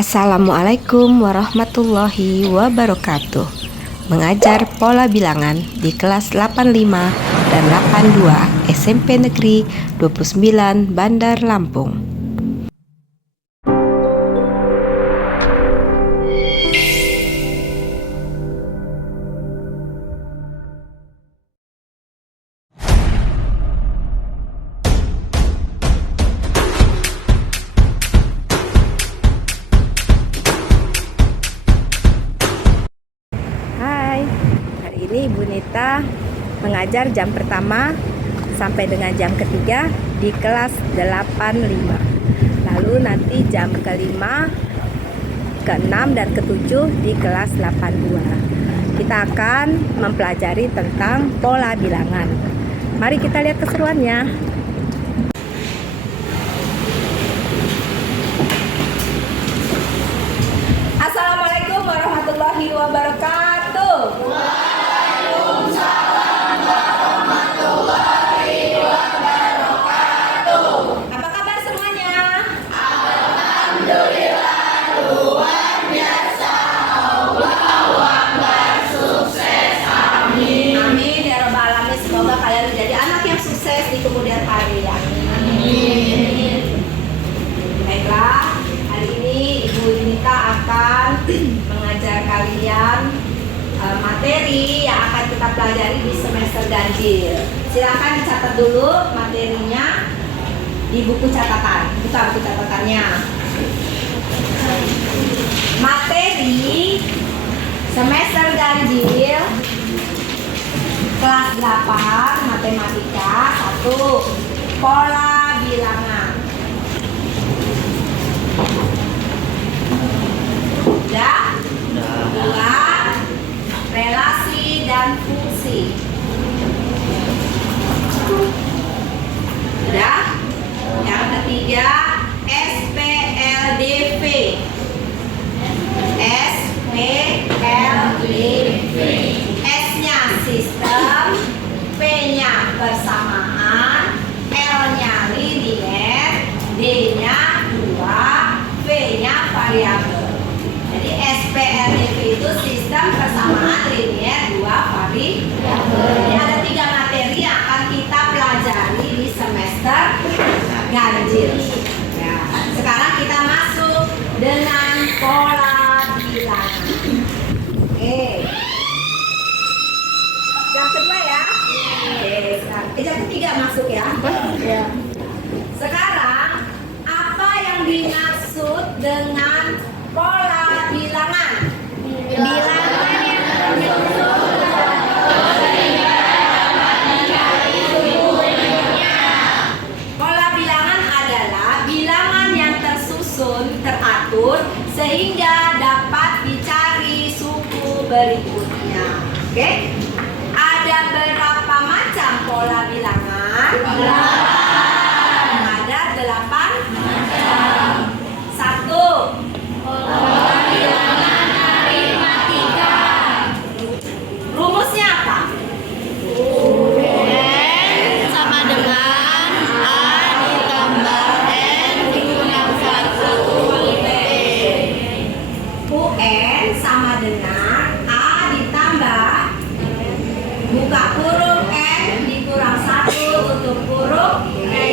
Assalamualaikum warahmatullahi wabarakatuh. Mengajar pola bilangan di kelas 85 dan 82 SMP Negeri 29 Bandar Lampung. Ini Ibu Nita mengajar jam pertama sampai dengan jam ketiga di kelas 85. Lalu nanti jam kelima, keenam dan ketujuh di kelas 82. Kita akan mempelajari tentang pola bilangan. Mari kita lihat keseruannya. Assalamualaikum warahmatullahi wabarakatuh. Kemudian hari ya. Amin. Baiklah, hari ini Ibu Nita akan mengajar kalian materi yang akan kita pelajari di semester ganjil. Silakan dicatat dulu materinya di buku catatan. Buka buku catatannya. Materi semester ganjil kelas 8 matematika 1 pola bilangan. Udah? 2 relasi dan fungsi. Udah? Yang ketiga SPLDV. SPLDV. S-nya sistem, P-nya persamaan, L-nya linier, D-nya 2, V-nya variabel. Jadi SPLDV itu sistem, persamaan, linier, 2 variabel. Jadi ada 3 materi yang akan kita pelajari di semester ganjil. Ya, sekarang kita masuk dengan pola bilangan. Oke. Jam kedua ya. Jam ketiga masuk ya. Sekarang apa yang dimaksud dengan pola bilangan? Bilangan yang pola bilangan adalah bilangan yang tersusun, teratur sehingga dapat dicari suku berikutnya. Oke? Ada berapa macam pola bilangan? Ada 8 macam. 1. Pola bilangan aritmatika. Rumusnya apa? UN sama dengan A ditambah N dikurang 1 kali T. UN sama dengan A ditambah buka huruf N dikurang 1 tutup huruf E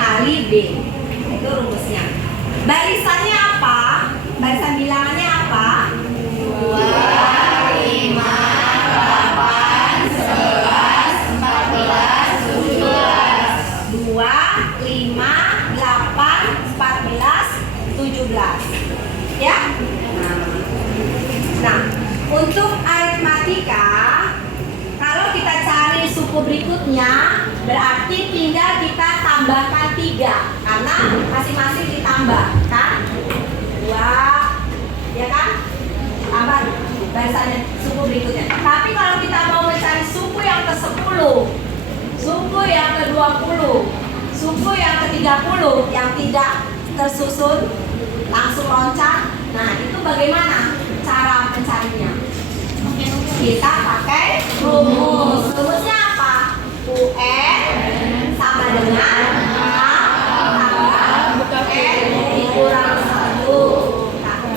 kali B. Itu rumusnya. Barisannya apa? Barisan bilangannya apa? 2, 5, 8, 11, 14, 17. 2, 5, 8, 14, 17. Ya? Nah, untuk aritmatika kalau kita cari suku berikutnya, berarti tinggal kita tambahkan 3 karena masing-masing ditambah kan? 2, ya kan? Tambah barisannya suku berikutnya. Tapi kalau kita mau mencari suku yang ke-10, suku yang ke-20, suku yang ke-30 yang tidak tersusun langsung loncat. Nah, itu bagaimana cara mencarinya? Kita pakai rumus. Rumusnya apa? UN sama dengan A tambah N dikurang 1. Nah,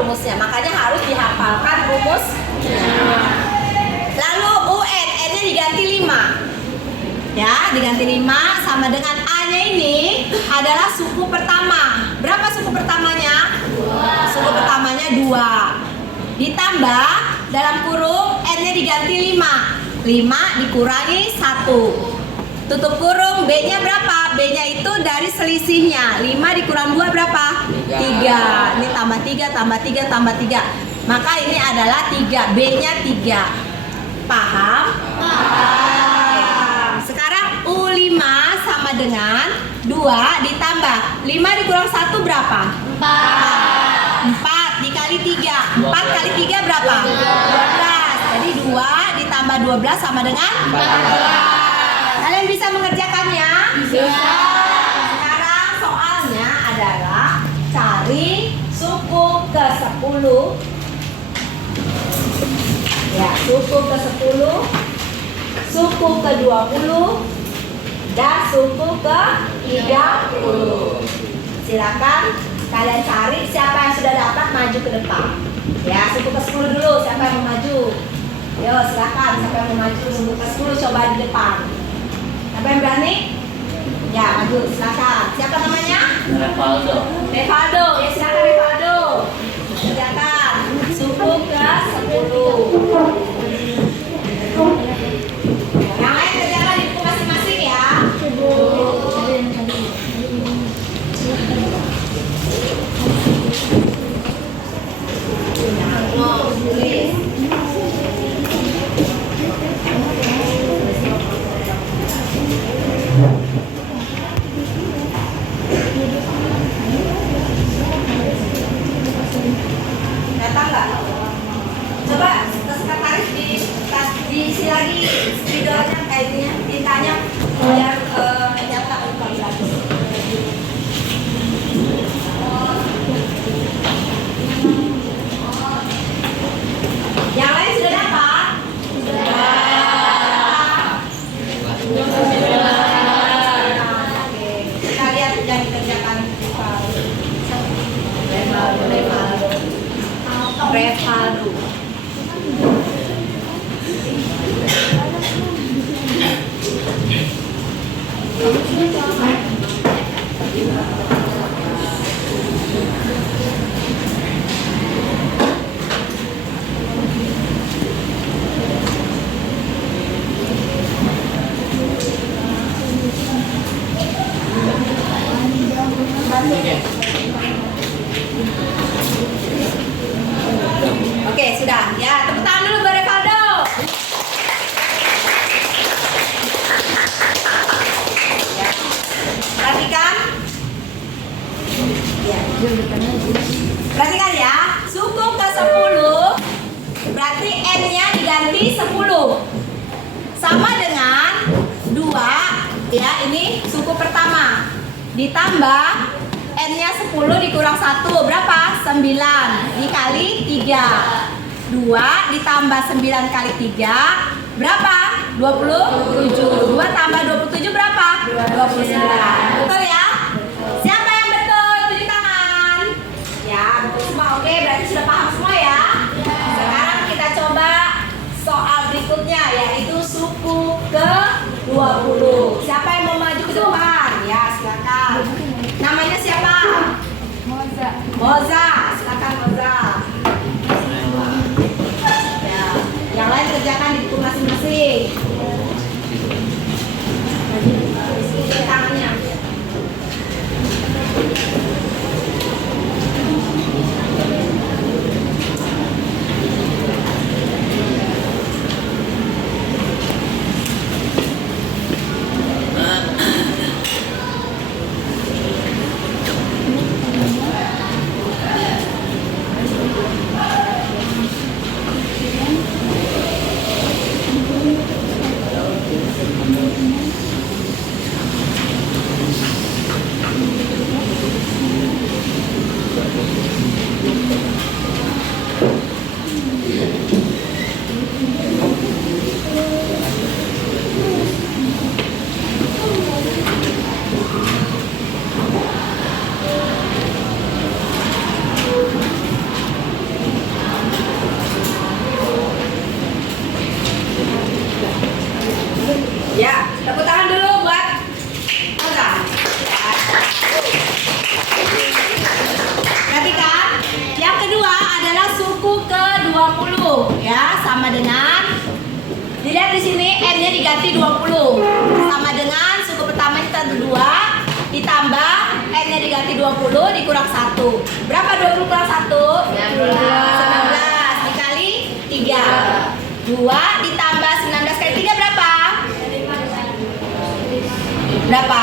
rumusnya. Makanya harus dihafalkan rumus. Lalu UN, N-nya diganti 5. Ya, diganti 5 sama dengan A-nya ini adalah suku pertama. Berapa suku pertamanya? 2. Suku pertamanya 2. Ditambah dalam kurung N-nya diganti 5. 5 dikurangi 1. Tutup kurung, B-nya berapa? B-nya itu dari selisihnya. 5 dikurang 2 berapa? 3. Ini tambah 3, tambah 3, tambah 3. Maka ini adalah 3. B-nya 3. Paham? Paham. Sekarang U5 sama dengan 2 ditambah 5 dikurang 1 berapa? 4 dikali 3. 4 kali 3 berapa? 12. Jadi 2 ditambah 12 sama dengan 14. Kalian bisa mengerjakannya? Bisa. Sekarang soalnya adalah cari suku ke-10. Ya, suku ke-10, suku ke-20, dan suku ke-30. Silakan kalian cari siapa yang sudah dapat maju ke depan. Ya, suku ke-10 dulu, siapa yang mau maju? Yo, silakan siapa yang mau maju suku ke-10 coba di depan. Siapa yang berani? Ya, maju, silakan. Siapa namanya? Revaldo. Revaldo, ya silakan Revaldo. Kerjakan suku ke-10. Yang lain kerjakan di buku masing-masing ya. Tulis. Datang nggak? Coba sekretaris diisi lagi spidolnya kayaknya tintanya biar nyata lagi. Yang lain sudah dapat? Sudah. Oke, kita lihat yang dikerjakan Revaldo. Oke, sudah. Ya, tepuk tangan dulu buat Revaldo. Ya. Perhatikan. Ya. Perhatikan ya. Suku ke-10 berarti N-nya diganti 10. Sama dengan 2, ya, ini suku pertama. Ditambah N-nya 10 dikurang 1 berapa? 9 dikali 3. 2 ditambah 9 kali 3 berapa? 27. 2 tambah 27 berapa? 29. Betul ya? Siapa yang betul? Tunjuk tangan. Ya, betul semua. Oke, berarti sudah paham semua ya? Sekarang kita coba soal berikutnya, yaitu suku ke-20. Siapa yang mau maju ke depan? Ya, silakan. Namanya siapa? Moza. Moza, silakan Moza. Ya, yang lain kerjakan di buku masing-masing. Isi tangannya. Lihat di sini N-nya diganti 20. Sama dengan suku pertama kita 2 ditambah N-nya diganti 20 dikurang 1. Berapa 20 kurang 1? 19 dikali 3. 2 ditambah 19 kali 3 berapa? Berapa?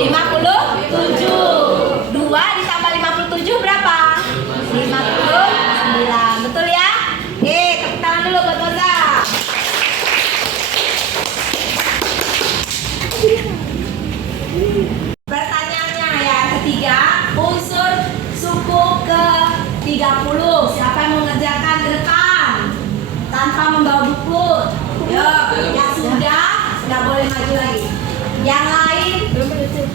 57. 2 ditambah 57 berapa? 59. Betul ya? Oke, tepuk tangan dulu buat Moza. Pertanyaannya yang ketiga, unsur suku ke-30. Siapa yang mengerjakan ke depan? Tanpa membawa buku. Yuk, yang sudah nggak boleh maju lagi. Yang lain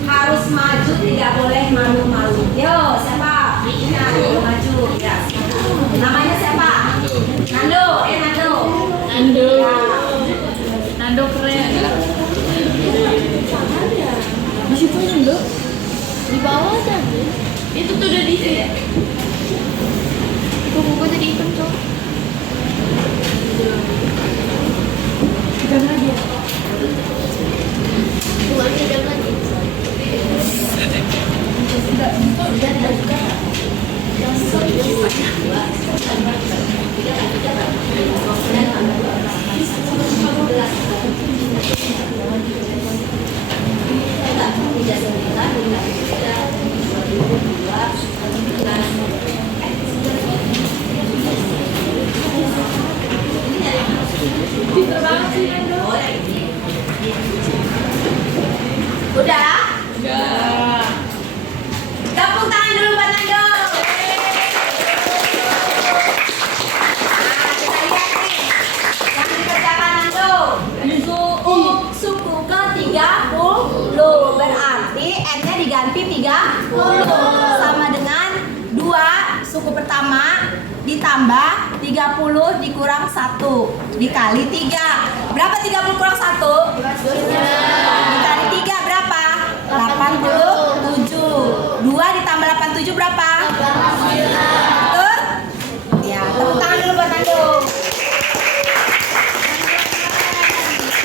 harus maju, tidak boleh malu-malu. Yuk, siapa? Nando maju. Ya. Namanya siapa? Nando. Nando. Nando. Ya. Nando keren. Di situ Nando. Di bawah tadi. Itu tuh udah di sini. Itu buku tadi hitam cok. Pegang lagi ya. Bukan pegang lagi. Udah? Udah. Tepuk tangan dulu buat Nando. Nah, kita lihat nih yang dikerjakan Nando. Suku ke-30 berarti N-nya diganti 30 sama dengan 2 suku pertama ditambah 30 dikurang 1 dikali 3. Berapa 30 kurang 1? Dikali 3 berapa? 87. 2 ditambah 87 berapa? Betul? Ya, tepuk tangan dulu buat Nando.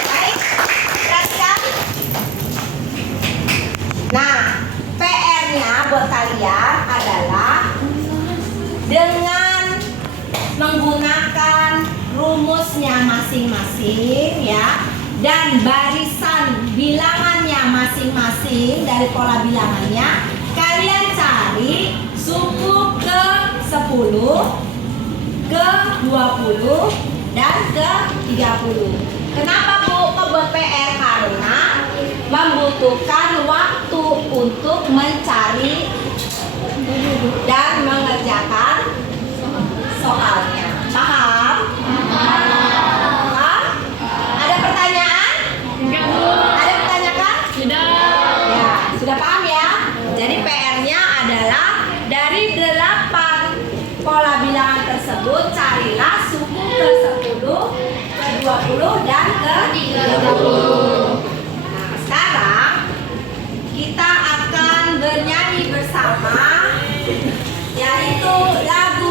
Baik, perhatikan. Nah, PR-nya buat kalian adalah dengan menggunakan rumusnya masing-masing ya, dan barisan bilangannya masing-masing dari pola bilangannya, kalian cari suku ke-10, ke-20 dan ke-30. Kenapa Bu membuat PR? Karena membutuhkan waktu untuk mencari dan mengerjakan soalnya. Paham? Paham? Ada pertanyaan? Enggak, Bu. Ada pertanyaan kan? Sudah. Ya, sudah paham ya? Jadi PR-nya adalah dari 8 pola bilangan tersebut carilah suku ke-10, ke-20 dan ke-30. Nah, sekarang kita akan bernyanyi bersama, yaitu lagu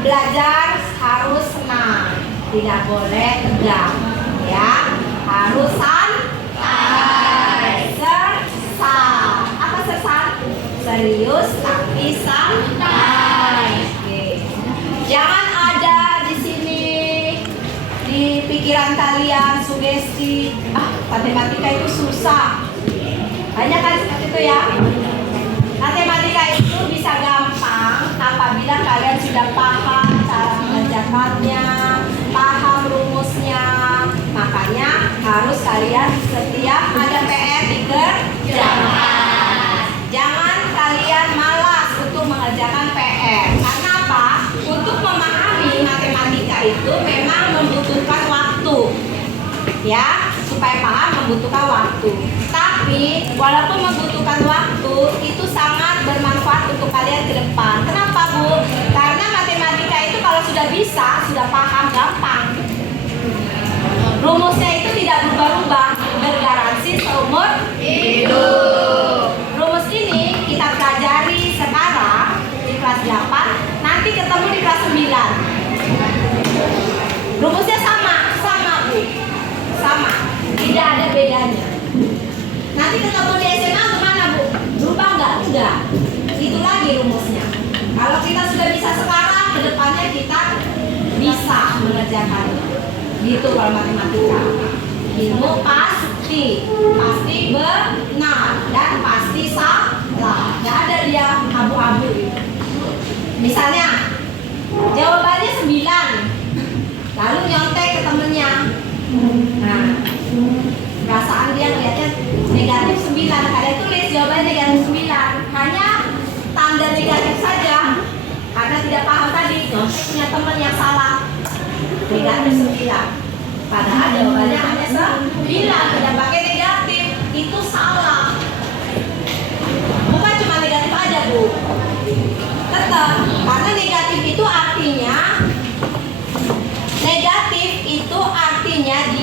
belajar harus senang, tidak boleh tegang, ya. Harus santai, sersat. Apa sersat? Serius tapi santai. Oke. Jangan ada di sini di pikiran kalian sugesti, matematika itu susah. Banyak kan seperti itu ya. Matematika itu bisa gampang apabila kalian sudah paham cara mengerjakannya, paham rumusnya. Makanya harus kalian setiap ada PR dikerjakan. Jangan kalian malas untuk mengerjakan PR. Karena apa? Untuk memahami matematika itu memang membutuhkan waktu. Ya, supaya paham membutuhkan waktu. Tapi walaupun membutuhkan waktu, itu sangat bermanfaat untuk kalian ke depan. Kenapa, Bu? Karena matematika itu kalau sudah bisa, sudah paham, gampang. Rumusnya itu tidak berubah-ubah, bergaransi seumur hidup. Rumus ini kita pelajari sekarang di kelas 8, nanti ketemu di kelas 9. Rumusnya sama Bu. Sama, tidak ada bedanya. Nanti ketemu di SMA kemana, Bu? Berubah nggak? Enggak. Itu lagi rumusnya. Kalau kita sudah bisa sekarang, kedepannya kita bisa mengerjakannya. Gitu kalau matematika. Ilmu pasti benar dan pasti salah. Nggak ada dia abu-abu gitu. Misalnya jawabannya 9, lalu nyontek ke temennya. Nah, perasaan dia ngeliatnya negatif 9. Kalian tulis jawabannya negatif 9. Hanya tanda negatif saja. Karena tidak paham tadi, nyontek punya teman yang salah. Negatif 9. Padahal jawabannya hanya 9. Tidak pakai negatif. Itu salah. Bukan cuma negatif aja, Bu. Tetap. Karena negatif itu artinya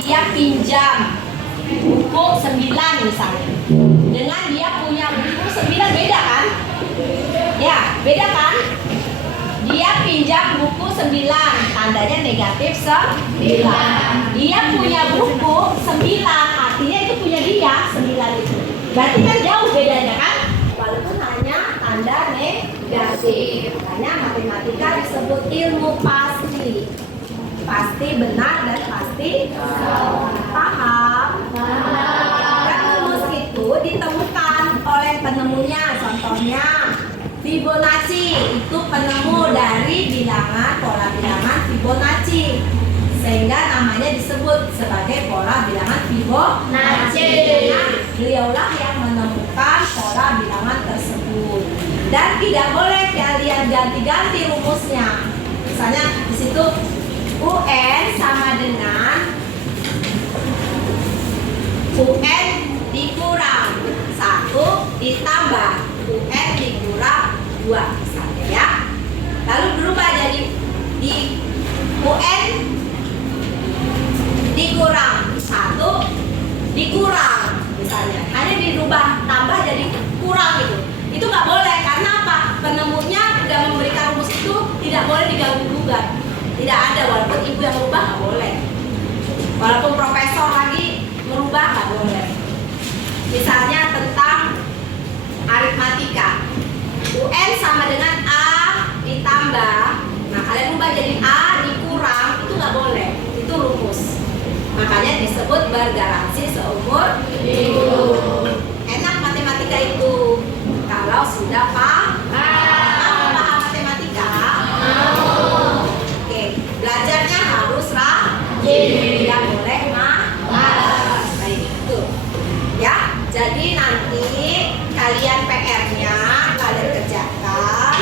dia pinjam buku 9 misalnya. Dengan dia punya buku 9 beda kan? Ya, beda kan? Dia pinjam buku 9, tandanya negatif 9. Dia punya buku 9, artinya itu punya dia 9 itu. Berarti kan jauh bedanya kan? Walaupun hanya tanda negatif. Makanya matematika disebut ilmu pasti. Pasti benar dan pasti salah. Paham? Dan rumus itu ditemukan oleh penemunya. Contohnya Fibonacci itu penemu dari bilangan pola bilangan Fibonacci, sehingga namanya disebut sebagai pola bilangan Fibonacci. Beliaulah yang menemukan pola bilangan tersebut. Dan tidak boleh kalian ganti-ganti rumusnya. Misalnya di situ UN sama dengan UN dikurang 1 ditambah UN dikurang 2 misalnya ya. Lalu berubah jadi di UN dikurang 1 dikurang misalnya. Hanya dirubah tambah jadi kurang gitu. Itu nggak boleh karena apa? Penemunya tidak memberikan rumus itu, tidak boleh diganggu-gugat. Tidak ada, walaupun ibu yang merubah nggak boleh. Walaupun profesor lagi merubah nggak boleh. Misalnya tentang aritmatika, UN sama dengan A ditambah. Nah kalian rubah jadi A dikurang, itu nggak boleh. Itu rumus. Makanya disebut bergaransi seumur hidup. Enak matematika itu kalau sudah paham matematika. Belajarnya harus rajin, tidak boleh malas. Kayak gitu. Ya, jadi nanti kalian PR-nya kalian kerjakan.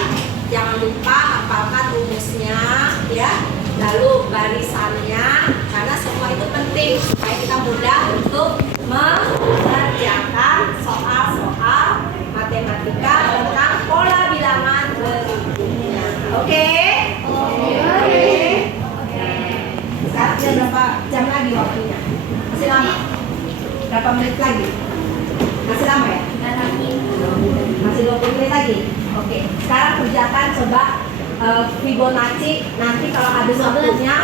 Jangan lupa hafalkan rumusnya, ya. Lalu barisannya, karena semua itu penting supaya kita mudah untuk mengerjakan soal-soal matematika tentang pola bilangan berikutnya. Oke? Sekarang sudah berapa jam lagi waktunya? Masih lama? Berapa menit lagi? Masih lama ya? Masih 20 menit lagi? Oke, sekarang kerjakan coba Fibonacci. Nanti kalau habis waktunya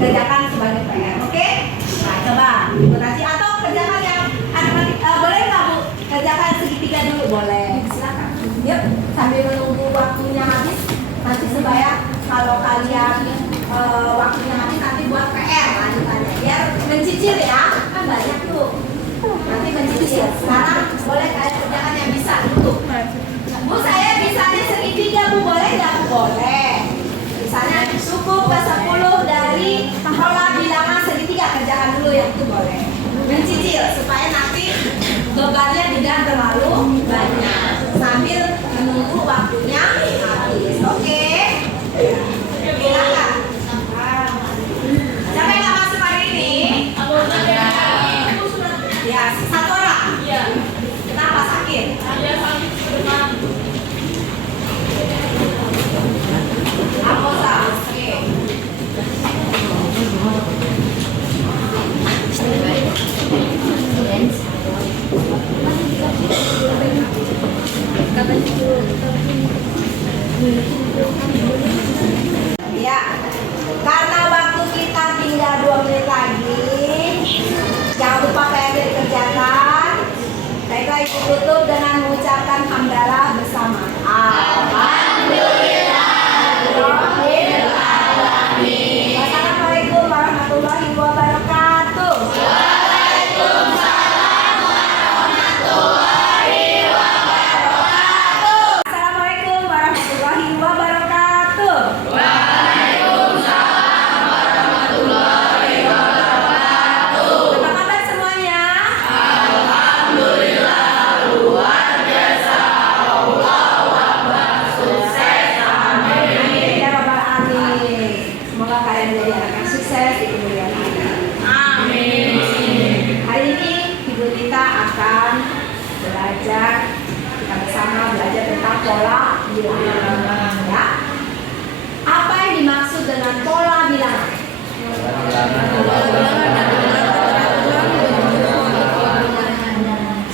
kerjakan sebagai PR, oke? Nah, coba Fibonacci atau kerjakan yang boleh nggak Bu? Kerjakan segitiga dulu, boleh. Silakan. Yuk, sambil menunggu waktunya habis. Nanti supaya kalau kalian waktunya habis nanti buat PR lanjutannya. Biar mencicil ya, kan banyak tuh. Nanti mencicil. Sekarang boleh kalian kerjakan yang bisa dulu. Bu, saya bisanya segitiga Bu, boleh nggak Bu? Boleh. Misalnya suku ke-10 dari pola bilangan segitiga, kerjakan dulu yang itu boleh. Mencicil supaya nanti bebannya tidak terlalu banyak sambil menunggu waktunya habis. Oke? Silakan. Siapa yang nggak masuk hari ini? Ya, satu orang. Kenapa sakit? Amosa. Oke. Ya, karena waktu kita tinggal 2 menit lagi, jangan lupa kayak dikerjakan. Baiklah, Ibu tutup dengan mengucapkan hamdalah bersama. Alhamdulillah. Wassalamualaikum warahmatullahi wabarakatuh. Assalamualaikum warahmatullahi wabarakatuh. Apa kabar semuanya? Amin ya rabbal alamin. Semoga kalian menjadi anak yang sukses di kemudian hari. Amin. Hari ini Ibu Tita akan belajar, kita bersama belajar tentang pola bilangan. Ya. Apa yang dimaksud dengan pola bilangan?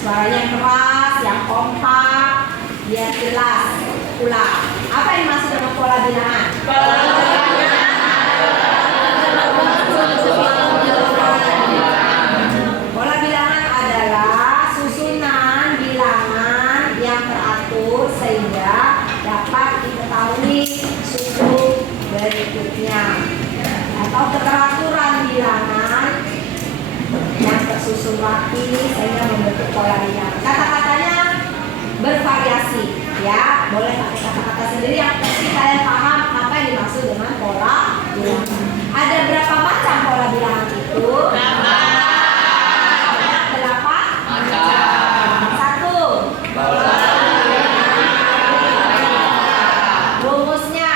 Suaranya yang keras, yang kompak, biar jelas. Ulang. Apa yang dimaksud dengan pola bilangan? Pola bilangan adalah susunan bilangan yang teratur sehingga dapat diketahui suku berikutnya, atau keteraturan bilangan yang tersusun rapi sehingga membentuk pola bilangan. Kata-katanya bervariasi, ya, boleh pakai kata-kata sendiri yang pasti kalian paham apa yang dimaksud dengan pola bilangan. Ada berapa macam pola bilangan itu? 8 Satu. Rumusnya.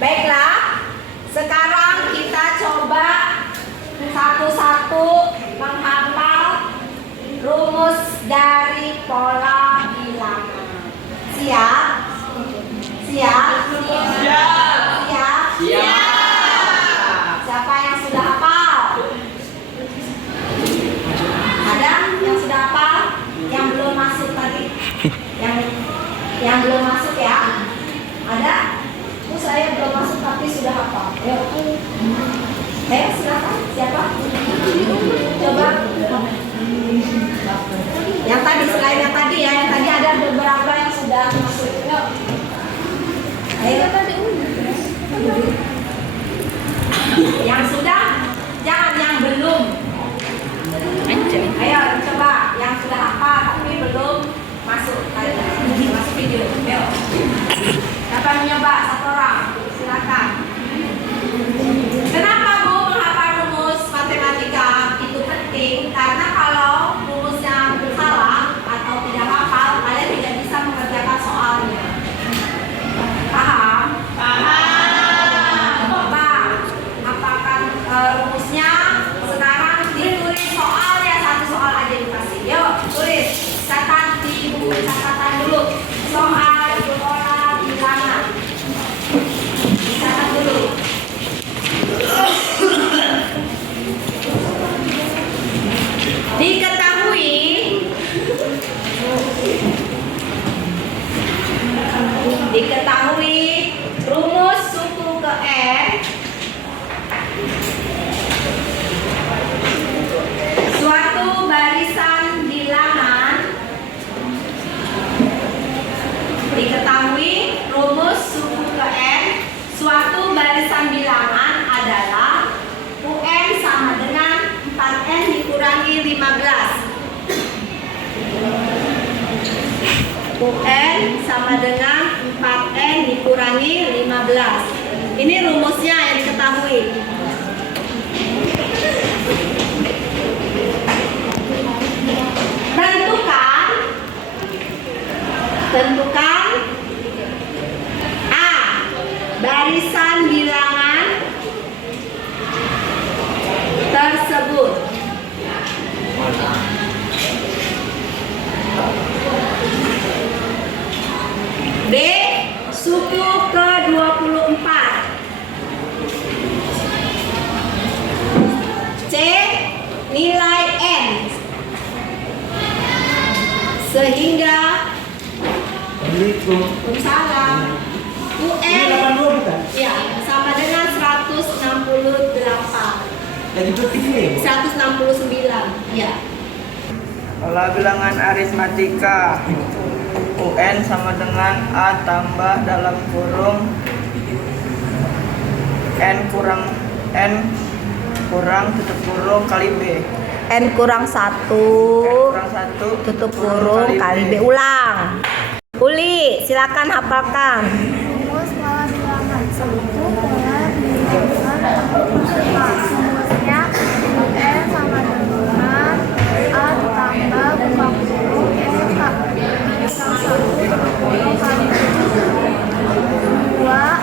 Baiklah, sekarang kita coba satu-satu menghafal rumus dari pola bilangan. Siap? Siap? Siap? Siapa yang sudah hafal? Ada yang sudah hafal? Yang belum masuk tadi? Yang belum masuk ya? Ada? Saya belum masuk tapi sudah hafal. Yuk. Silakan. Siapa? Coba. Yang tadi, selain yang tadi ya, yang tadi ada beberapa yang sudah masuk. Yuk. Ayo. Yang sudah, jangan yang belum. Ayo coba yang sudah hafal tapi belum masuk. Masuk video. Yuk. Siapa mencoba? Satu orang, silakan. Kenapa Bu menghafal rumus matematika itu penting? Karena kalau rumusnya salah atau tidak hafal, kalian tidak bisa mengerjakan soalnya. Paham? Paham. Coba hafalkan rumusnya. Sekarang ditulis soalnya, satu soal aja dikasih. Yuk, tulis. Catat di buku catatan dulu. Soal pola bilangan. Catat dulu. Diketahui rumus suku ke N suatu barisan bilangan. Diketahui rumus suku ke N suatu barisan bilangan adalah UN sama dengan 4N dikurangi 15. UN sama dengan 4N dikurangi 15. Ini rumusnya yang diketahui. Tentukan A. Barisan bilangan tersebut. B. Suku ke-24. C. Nilai N sehingga Waalaikumsalam. UN ya, sama dengan 168. Lagi putih nih. 169. Ya. Pola bilangan aritmatika UN sama dengan A tambah dalam kurung N kurang tutup kurung kali B. N kurang 1 Kurang 1 tutup kurung kali B. Ulang. Uli, silakan hafalkan. Rumus pola bilangan 1 pola bilangan rumusnya UN sama dengan A tambah 40 N kali 2 pola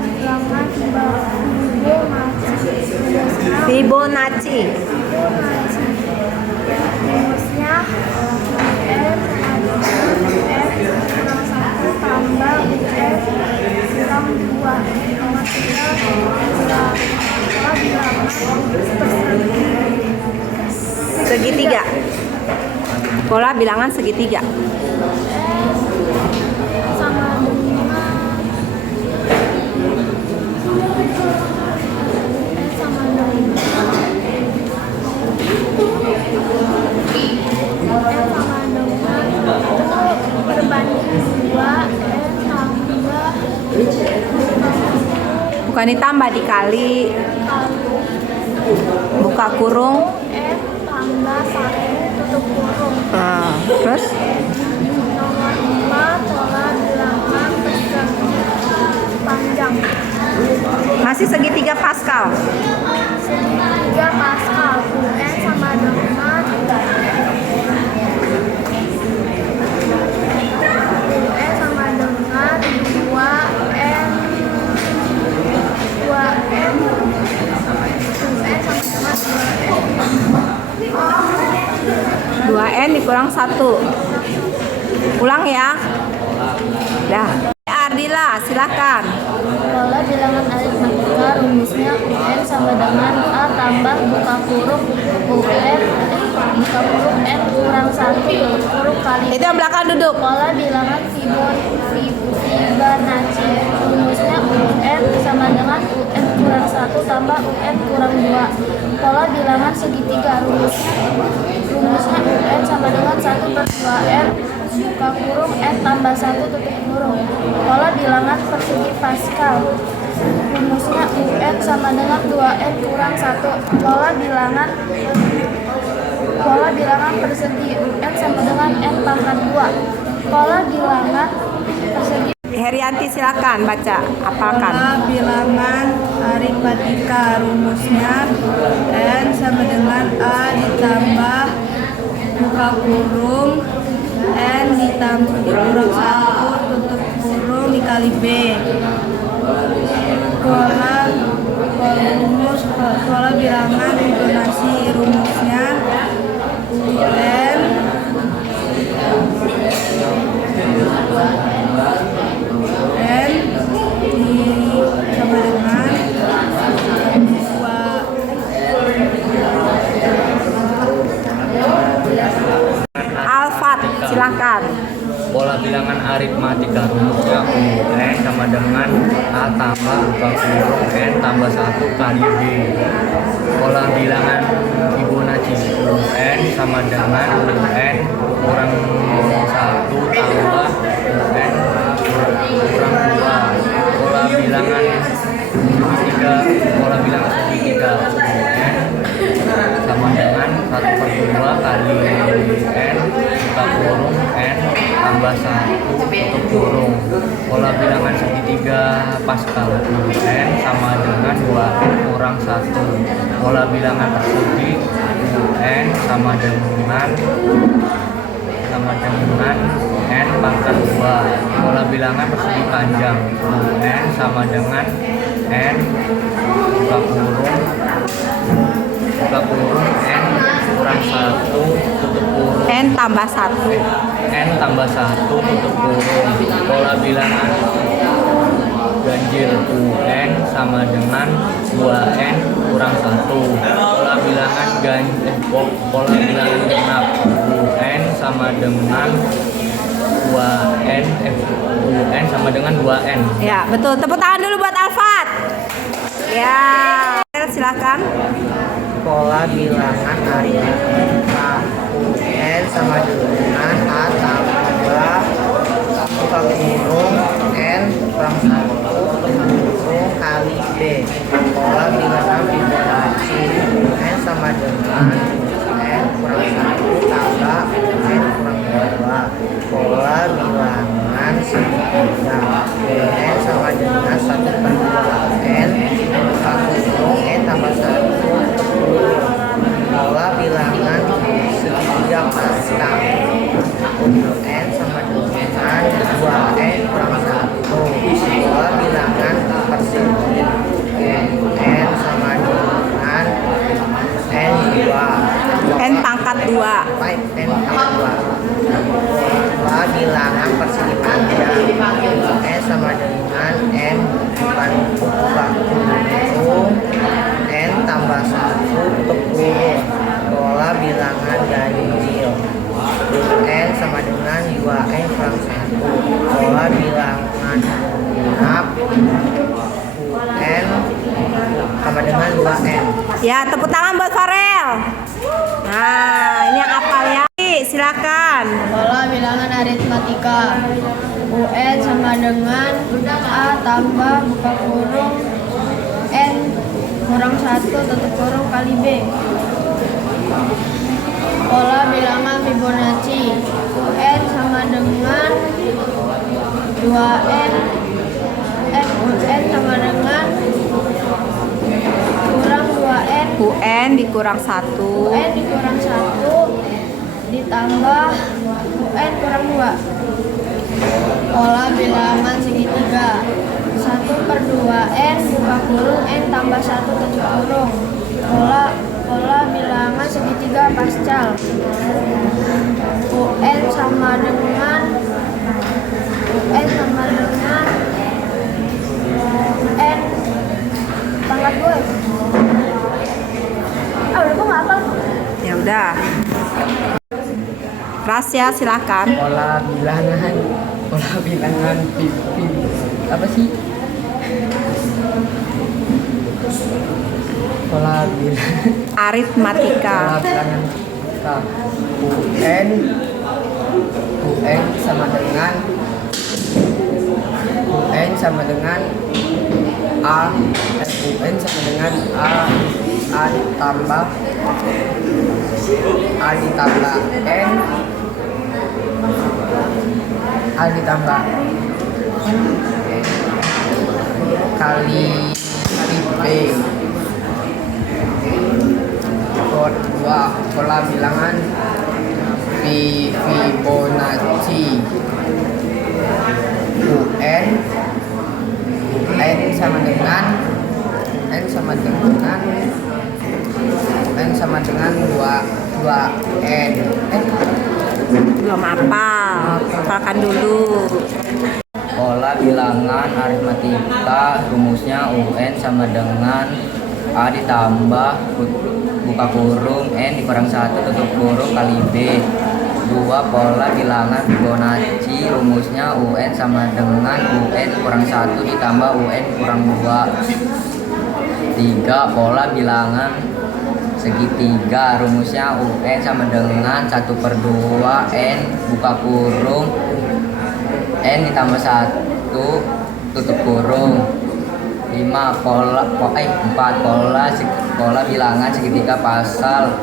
bilangan Fibonacci. Rumusnya UN sama dengan F kurang 1 tambah UF kurang 2 pola bilangan Segitiga. Pola bilangan segitiga. sama dengan perbandingan Bukan ditambah, dikali. Buka kurung. F tambah 1 tutup kurung. Nah, terus Nomor 5 pola bilangan persegi panjang. masih segitiga Pascal. Segitiga Pascal. UN sama dengan UN sama dengan 2N 2N UN sama dengan 2N 2N dikurang 1. Ulang ya. Dah. Ardila, silakan. Pola bilangan aritmatika rumusnya UN sama dengan A tambah buka kurung UN buka kurung N kurang 1 tutup kurung kali Itu yang belakang duduk. pola bilangan Fibonacci rumusnya UN sama dengan UN kurang 1 tambah UN kurang 2. Pola bilangan segitiga rumusnya UN sama dengan 1/2N buka kurung N tambah 1 tutup kurung. Pola bilangan persegi Pascal rumusnya UN sama dengan 2N kurang 1. Pola bilangan persegi UN sama dengan N pangkat 2. Pola bilangan persegi Herianti, silakan baca, apalkan. Pola bilangan aritmatika rumusnya N sama dengan A ditambah buka kurung N ditambah dikurang 1 tutup kurung dikali B. Pola bilangan Fibonacci rumusnya UN sama dengan 2. Alfat, silakan. Pola bilangan aritmatika rumusnya UN sama dengan A tambah buka kurung N tambah 1 kali B. Pola bilangan Fibonacci UN sama dengan UN kurang 1 tambah UN kurang 2. Pola bilangan segitiga UN sama dengan 1/2 kali N buka kurung N tambah 1 tutup kurung. Pola bilangan segitiga Pascal N sama dengan 2N kurang 1. Pola bilangan persegi N sama dengan N pangkat 2. Pola bilangan persegi panjang N sama dengan N buka kurung N kurang 1 tutup kurung N tambah 1. N tambah 1 tutup kurung. Pola bilangan ganjil UN sama dengan 2N kurang 1. Pola bilangan genap UN sama dengan 2N UN sama dengan 2N. Ya, betul. Tepuk tangan dulu buat Alfat. Ya, silakan. Pola bilangan aritmatika UN sama dengan A tambah buka kurung N kurang 1 kurung kali B. Pola bilangan Fibonacci UN sama dengan N kurang 1 tambah N kurang 2. Pola bilangan segitiga UN sama dengan 1/2N buka kurung N tambah 1. Pola bilangan segitiga Pascal N sama dengan 2N kurang 1. Pola bilangan persegi N sama dengan N2 N pangkat 2. N pangkat 2. Pola bilangan persegi panjang N sama dengan N buka kurung N tambah 1 tutup kurung. Pola bilangan ganjil N sama dengan 2N kurang 1. Pola bilangan genap N sama dengan 2N. Ya, tepuk tangan buat Farel. Nah, ini yang hafal ya. Silakan. pola bilangan aritmatika UN sama dengan A tambah buka kurung kurang 1 tutup kurung kali B. Pola bilangan Fibonacci UN sama dengan 2N UN sama dengan kurang 2N UN dikurang 1. UN dikurang 1 ditambah UN kurang 2. Pola bilangan segitiga 1/2N buka kurung N tambah 1 tutup kurung. Pola bilangan segitiga pascal UN sama dengan N pangkat 2. Udah gue nggak hafal. Ya udah. Rasya silakan. Pola bilangan apa sih? Pola Aritmatika. bilangan UN sama dengan A UN sama dengan A ditambah N kali B. Kedua, pola bilangan Fibonacci UN sama dengan 2N. Belum hafal. Hafalkan dulu. Pola bilangan aritmatika rumusnya UN sama dengan A ditambah buka kurung N dikurang 1 tutup kurung kali B. 2. Pola bilangan Fibonacci rumusnya UN sama dengan UN kurang 1 ditambah UN kurang 2. 3. Pola bilangan segitiga rumusnya UN sama dengan 1/2 N buka kurung N ditambah 1 tutup kurung. 4. Pola bilangan segitiga Pascal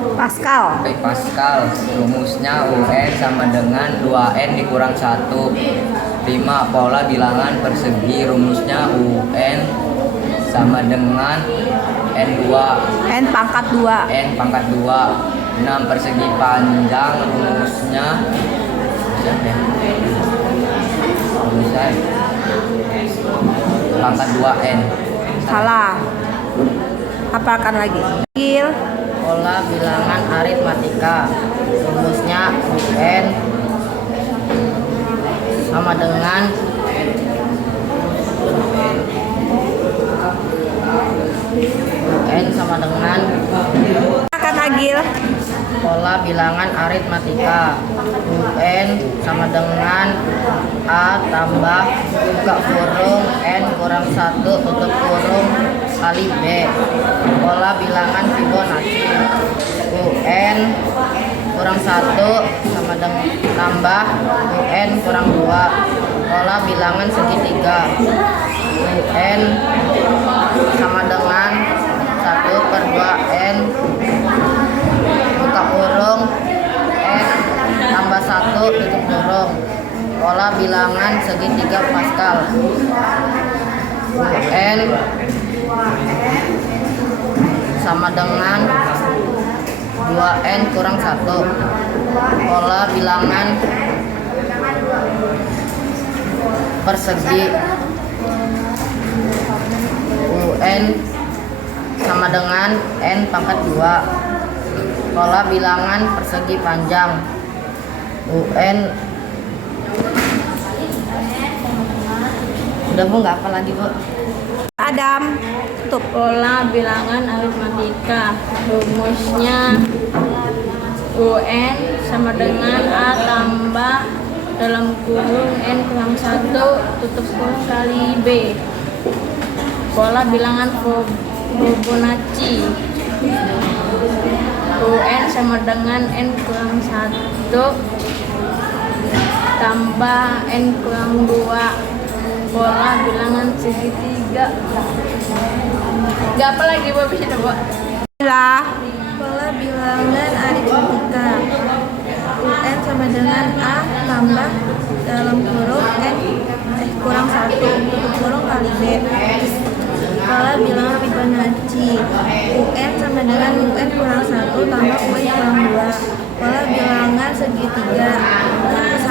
rumusnya UN sama dengan 2N dikurang 1. 5. Pola bilangan persegi rumusnya UN sama dengan N2 N pangkat 2. 6. Persegi panjang rumusnya pangkat 2N. Salah. Hafalkan lagi. Pola bilangan aritmatika rumusnya UN sama dengan Hafalkan lagi. pola bilangan aritmatika UN sama dengan A tambah buka kurung N kurang 1 tutup kurung kali B. Pola bilangan Fibonacci UN kurang 1 sama dengan tambah UN kurang 2. Pola bilangan segitiga UN sama dengan 1/2N buka kurung N tambah 1 tutup kurung. Pola bilangan segitiga Pascal UN sama dengan 2N kurang 1. Pola bilangan persegi UN sama dengan N pangkat 2. Pola bilangan persegi panjang UN. Udah Bu, nggak apa lagi Bu? Adam. Tutup. Pola bilangan aritmatika rumusnya UN sama dengan A tambah dalam kurung N kurang 1 tutup kurung kali B. Pola bilangan Fibonacci UN sama dengan N kurang 1 tambah N kurang 2 Pola bilangan segitiga. Gak apa lagi Bu bisa Bu? Pola bilangan aritmatika. UN sama dengan A tambah dalam kurung N kurang 1 tutup kurung kali B. Pola bilangan Fibonacci. UN sama dengan UN kurang 1 tambah UN kurang 2. Pola bilangan segitiga.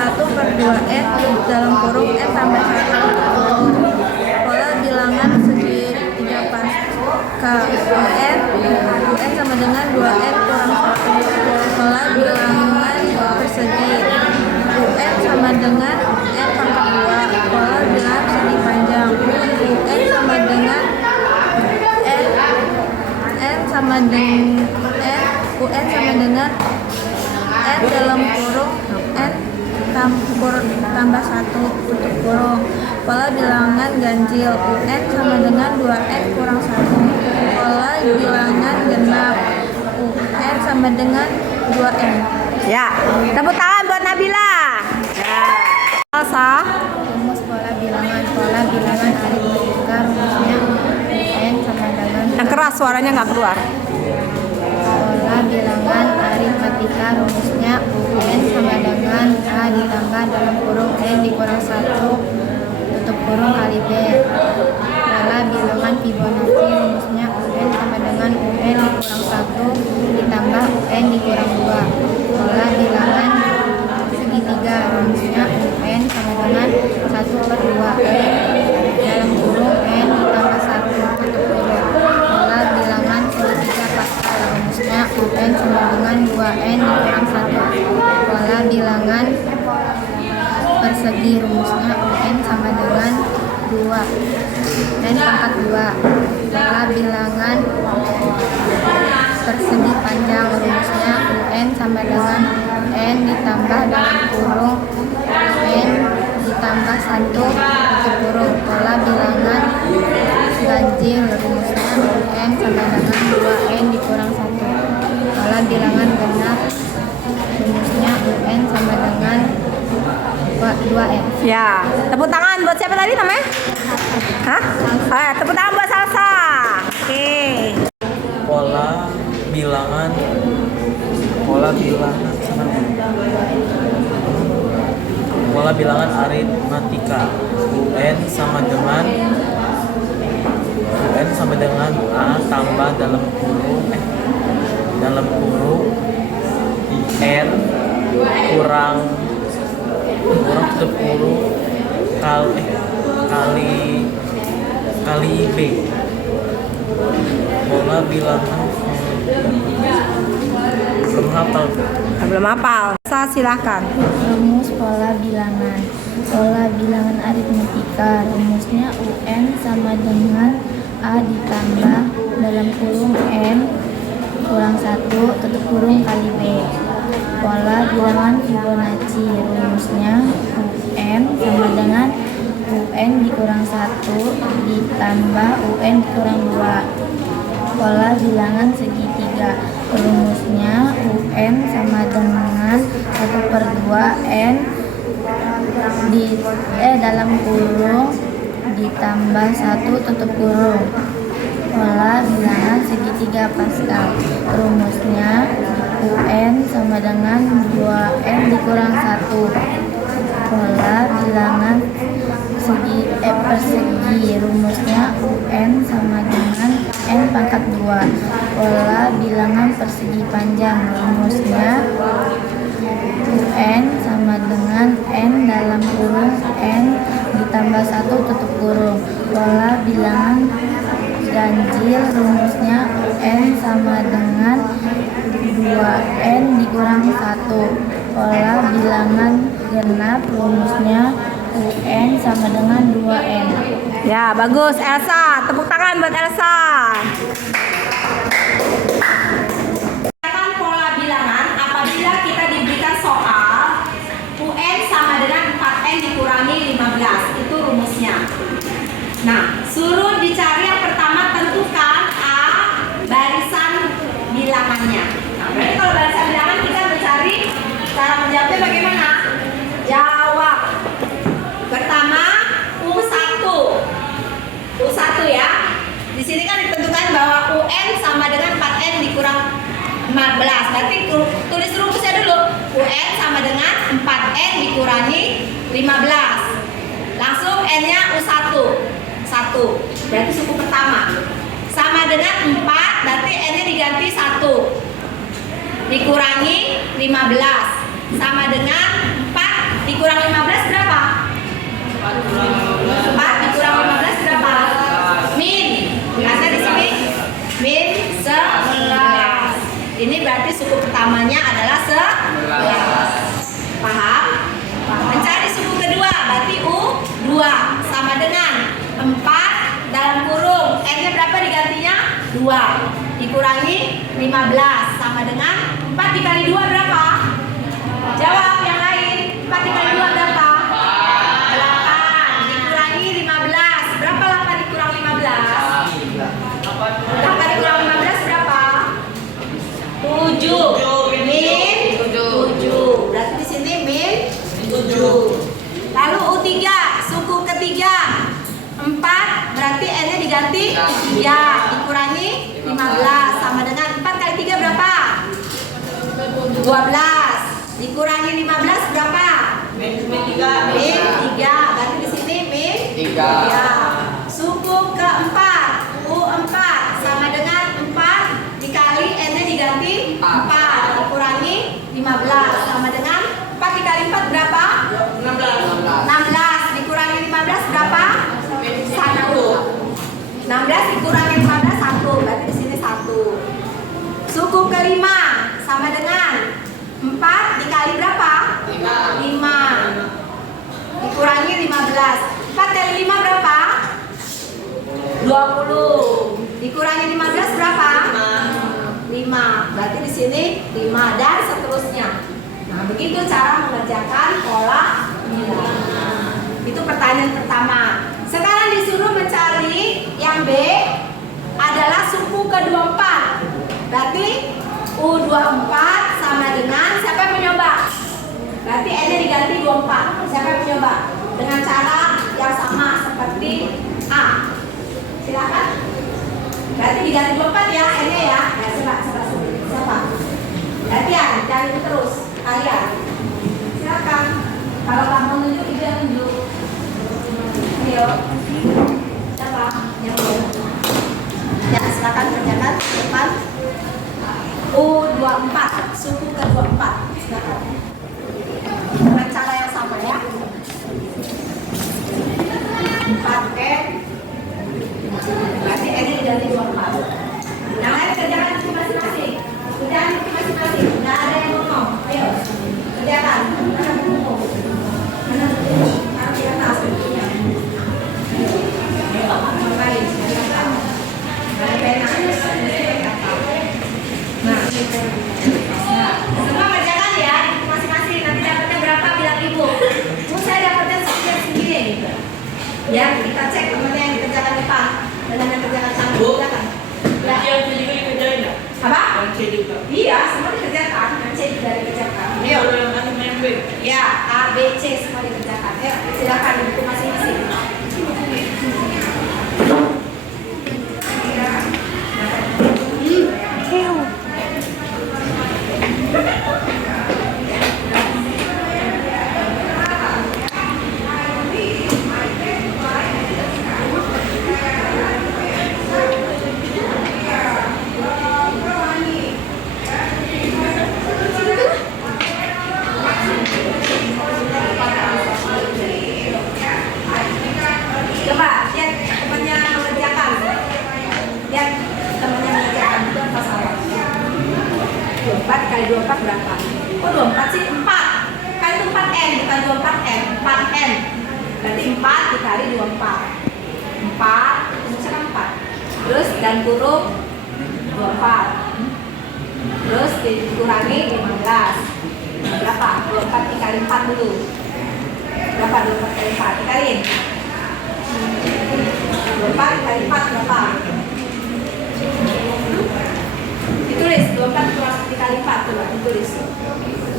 1/2N dalam kurung N tambah 1. Pola bilangan segitiga pasca. UN sama dengan 2N kurang 1. Pola bilangan persegi. UN sama dengan N pangkat 2. Pola bilangan persegi panjang. UN sama dengan N sama dengan UN sama dengan N dalam kurung N tambah 1 tutup kurung. Pola bilangan ganjil. UN sama dengan 2N kurang 1. Pola bilangan genap. UN sama dengan 2N. Ya, tepuk tangan buat Nabila. Ya. Elsa. Rumus pola bilangan aritmatika rumusnya UN sama dengan Yang keras suaranya nggak keluar. pola bilangan aritmatika rumusnya UN sama dengan A ditambah dalam kurung N dikurang 1 tutup kurung kali B. Pola bilangan Fibonacci rumusnya UN sama dengan UN dikurang 1 ditambah UN dikurang 2. Pola bilangan segitiga rumusnya UN sama dengan 1/2N dalam kurung N ditambah 1 tutup kurung. Pola bilangan segitiga pascal rumusnya UN sama dengan 2N dikurang 1. Pola bilangan persegi rumusnya UN sama dengan 2 N pangkat 2. Pola bilangan persegi panjang rumusnya UN sama dengan N ditambah dalam kurung N ditambah 1 tutup kurung. Pola bilangan ganjil rumusnya UN sama dengan 2N dikurang 1. Pola bilangan genap rumusnya UN sama dengan 2N. Ya, tepuk tangan buat siapa tadi namanya? Hah? Tepuk tangan buat Salsa. Oke. Pola bilangan aritmatika. UN sama dengan A tambah dalam kurung N kurang tutup kurung kali B. Pola bilangan Belum hafal. Sa, silakan. Rumus pola bilangan aritmatika rumusnya UN sama dengan A ditambah dalam kurung N kurang 1 tutup kurung kali B. Pola bilangan Fibonacci rumusnya UN sama dengan UN dikurang 1 ditambah UN dikurang 2. Pola bilangan segitiga rumusnya UN sama dengan 1/2N dalam kurung ditambah 1 tutup kurung. Pola bilangan segitiga pascal rumusnya UN sama dengan 2N dikurang 1. Pola bilangan persegi rumusnya UN sama dengan N pangkat 2. Pola bilangan persegi panjang rumusnya UN sama dengan N dalam kurung N ditambah 1 tutup kurung. Pola bilangan ganjil rumusnya UN sama dengan 2N dikurang 1. Pola bilangan genap rumusnya UN sama dengan 2N. Ya, bagus Elsa. Tepuk tangan buat Elsa. Pola bilangan apabila kita diberikan soal UN sama dengan 4N dikurangi 15. Itu rumusnya. Nah, suruh dicari yang pertama, tentukan A barisan bilangannya. Nah, berarti kalau barisan bilangan kita mencari cara menjawabnya bagaimana? Jawab. Pertama, U1 15. Berarti tulis rumusnya dulu. UN sama dengan 4N dikurangi 15. Langsung N-nya U1. 1. Berarti suku pertama. Sama dengan 4, berarti N-nya diganti 1. Dikurangi 15. Sama dengan 4 dikurang 15 berapa? 4 dikurang 15 berapa? Min. Karena di sini min 11. Ini berarti suku pertamanya adalah 11. Paham? Mencari suku kedua berarti U2 sama dengan 4 dalam kurung N-nya berapa digantinya? 2 dikurangi 15 sama dengan 4 dikali 2 berapa? Jawab yang lain. 4 dikali 2 berapa? 8 dikurangi 15. Berapa 8 dikurang 15? 8 dikurang 15 berapa? 7. Min 7. Berarti di sini min 7. Lalu U3, suku ketiga. 4 berarti N-nya diganti 3 dikurangi 15 sama dengan 4 kali 3 berapa? 12 dikurangi 15 berapa? Min 3. Berarti di sini min 3. Suku keempat U4 sama dengan 4 dikali N-nya diganti 4 dikurangi 15 sama dengan 4 dikali 4 berapa? 16 dikurangi 15 berapa? 1. 16 dikurangi 15 1. Berarti di sini 1. Suku kelima sama dengan 4 dikali berapa? 5 dikurangi 15. 4 kali 5 berapa? 20 dikurangi 15 berapa? 5. Berarti di sini 5 dan seterusnya. Nah, begitu cara mengerjakan pola bilangan. Itu pertanyaan pertama. Sekarang disuruh mencari yang B adalah suku ke-24. Berarti U24 sama dengan siapa yang mencoba? Berarti N-nya diganti 24. Siapa yang mencoba? Dengan cara yang sama seperti A. Silakan. Berarti diganti 24 ya N-nya ya. Ya, siapa? Latihan, cari terus. Kalian. Silakan. Kalau kamu nunjuk, ibu yang nunjuk. Ayo. Siapa? Yang ya, silakan kerjakan depan. U24, suku ke-24. Silakan. Dengan cara yang sama ya. 4N. Berarti N ini diganti 24. Yang lain kerjakan itu masing-masing. Kerjakan itu masing-masing. Nggak ada yang ngomong. Ayo. Kerjakan. Mana buku? Mana buku? Taruh di atas bukunya. Ayo. Ngapain? Silakan. Ada pena. Nah, semua kerjakan ya masing-masing. Nanti dapatnya berapa bilang ibu. Saya dapatnya segini gitu. Ya, kita cek temannya yang dikerjakan depan dengan yang kerjakan samping. Silakan. Ya. Yang C juga dikerjain ya? Apa? Yang C juga. Iya, semua dikerjakan. Yang C juga dikerjakan. Ayo. Yang B. Ya, A, B, C semua dikerjakan. Ayo, silakan buku masing-masing. Coba lihat temannya mengerjakan. Lihat temannya mengerjakan itu apa salah? 24 kali 24 berapa? Kok 24 sih? 4. Kan itu 4N bukan 24N. 4N. Berarti 4 dikali 24. 4, misalkan 4. Terus dan kurung 24. Terus dikurangi 15. Berapa? 24 dikali 4 dulu. Berapa 24 kali 4? Dikaliin. 24 kali 4 berapa? Ditulis 24 dikali 4 coba ditulis.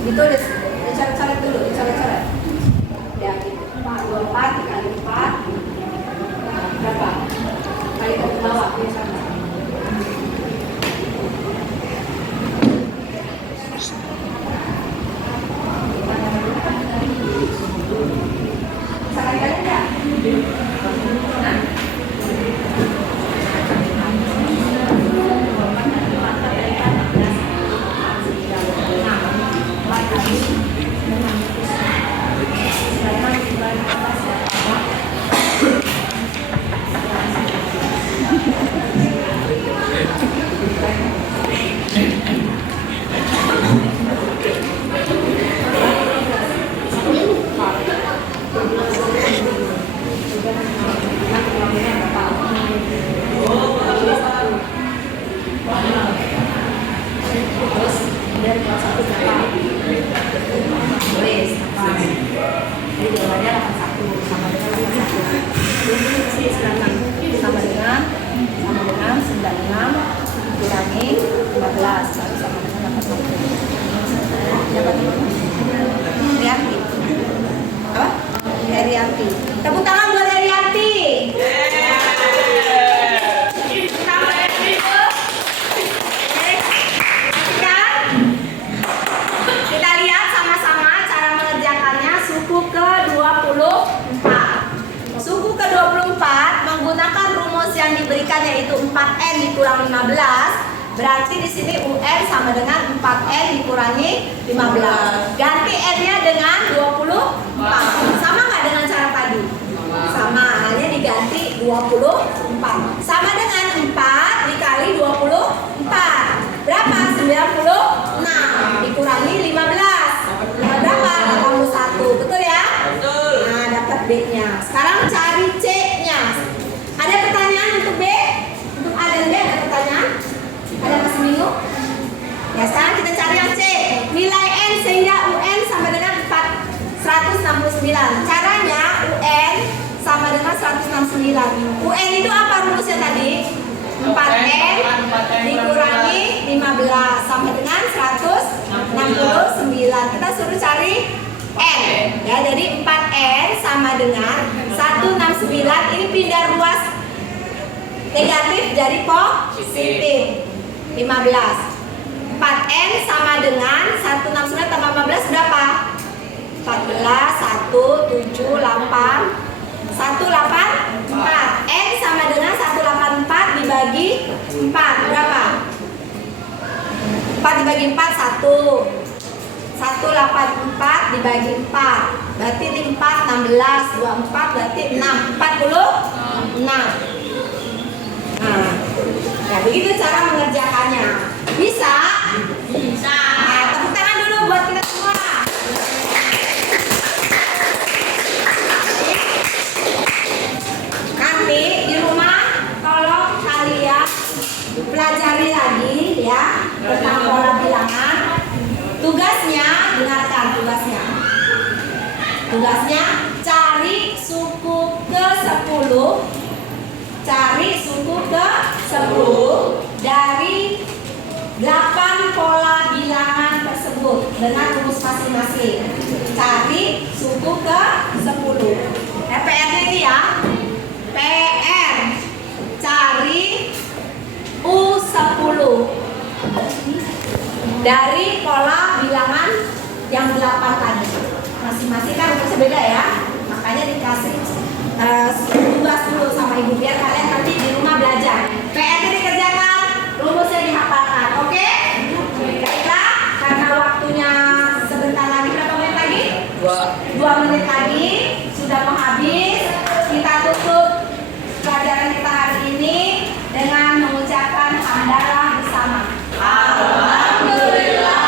Ditulis, dicoret-coret dulu, dicoret-coret. Ya, 24 dikali 4 berapa? Kali ke bawah biasanya. Tulis apa? Jadi jawabannya 81 sama dengan 81. Jadi sini 96 sama dengan 96 dikurangi 15 lalu sama dengan 81. Dapat Herianti. Apa? Herianti. Tepuk tangan buat Herianti. Kita lihat sama-sama cara mengerjakannya. Suku ke-24. Suku ke-24 menggunakan rumus yang diberikan yaitu 4N dikurang 15. Berarti di sini UN sama dengan 4N dikurangi 15. Ganti N-nya dengan 24. Sama nggak dengan cara tadi? Sama, hanya diganti 24. Sama dengan 4 dikali 24. Berapa? 96 dikurangi 15. Berapa? 81. Betul ya? Betul. Nah, dapat B-nya. Sekarang cari C-nya. Ada pertanyaan untuk B? Untuk A dan B ada pertanyaan? Ada Mas Minggu? Ya, sekarang kita cari yang C. Nilai N sehingga UN sama dengan 169. Caranya UN sama dengan 169. UN itu apa rumusnya tadi? 4N dikurangi 15 sama dengan 169. Kita suruh cari N. Ya, jadi 4N sama dengan 169. Ini pindah ruas negatif jadi positif. 15. 4N sama dengan 169 tambah 15 berapa? 14, 1, 7, 8, 184. N sama dengan 184 dibagi 4 berapa? 4 dibagi 4 1. 184 dibagi 4 berarti 4 16 24 berarti 6 46. Nah, ya begitu cara mengerjakannya. Bisa? Bisa. Nah, tepuk tangan dulu buat kita semua. Nanti di rumah tolong kalian pelajari lagi ya tentang pola bilangan. Tugasnya, dengarkan tugasnya. Tugasnya cari suku ke-10. Cari suku ke-10 dari 8 pola bilangan tersebut dengan rumus masing-masing. Cari suku ke-10. PR-nya ini ya. PR cari U10 dari pola bilangan yang 8 tadi. Masing-masing kan rumusnya beda ya. Makanya dikasih tugas dulu sama ibu biar kalian nanti di rumah belajar. PR-nya dikerjakan, rumusnya dihafalkan. Oke? Baiklah, karena waktunya sebentar lagi, berapa menit lagi? 2 menit lagi sudah mau habis. Kita tutup pelajaran kita hari ini dengan mengucapkan hamdalah bersama. Alhamdulillah.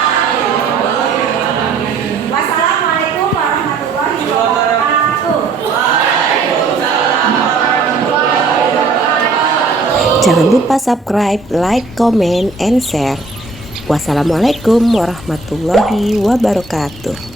Wassalamualaikum warahmatullahi wabarakatuh. Jangan lupa subscribe, like, comment, and share. Wassalamualaikum warahmatullahi wabarakatuh.